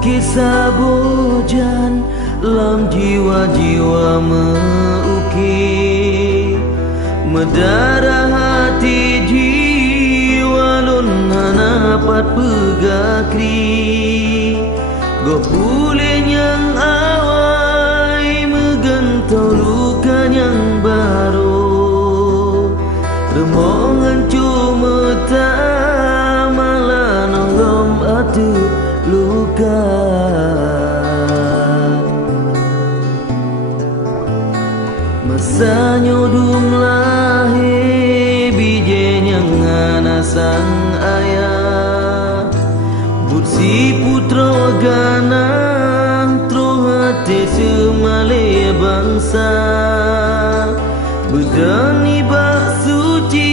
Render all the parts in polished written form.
Kisah bojan lam jiwa-jiwa mengukir medara hati jiwa lun hanapat pegakri go pulih yang awai megentau luka yang baru remongan cuma tak malah nonggom hati luka masa nyodum lahir bijen yang anak sang ayah but si putra gana tro hati semale bangsa bedani bak suci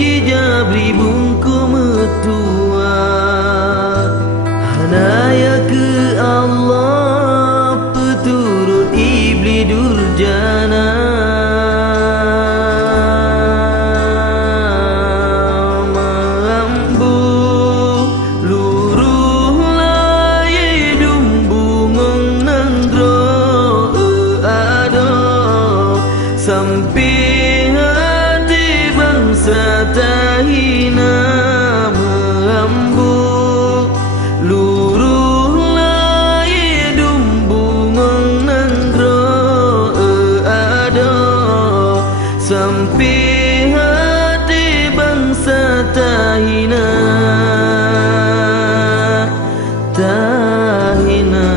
jijabri bungku metua hanaya ke Allah peturut iblis durjana mambu luruh laye dumbungong nandro ado sampai hati bangsa tahina mambu luruh laye dumbungong nandro ado sampai hati bangsa tahina tahina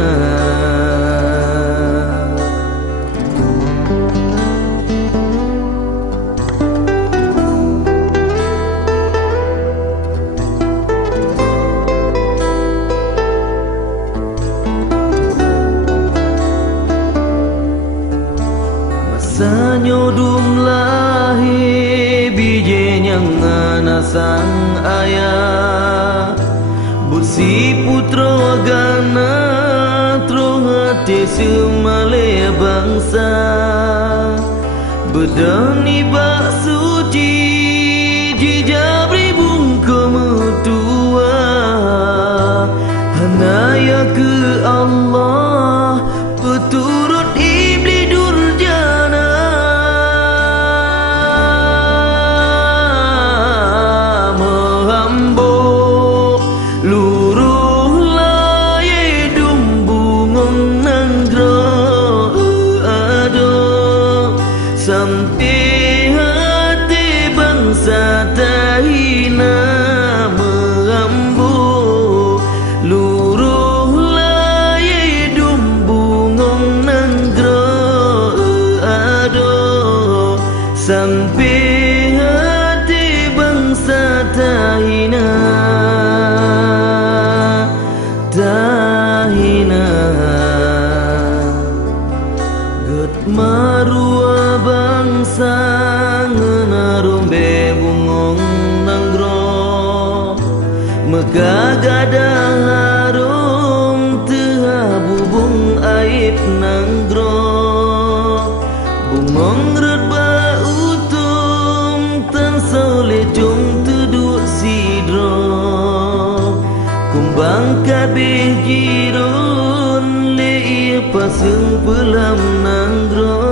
masa nyodum lahir bijen yang anak sang ayah bursi putra gana tro hati semale bangsa bedani bak suci jijabri bungku metua hanaya ke Allah peturut iblis durjana menghambo luruh laye dumbungong nandro ado sampai hati bangsa tahina menghambo luruh laye dumbungong nandro ado sampai hati bangsa tahina tahina get marua bangsa ngenarumbe bungong nanggro megagada harum tengah bubung aib nanggro bungong redba utum tan sole jom tuduk sidro kumbang kabeh jirun le pasung pelam nanggro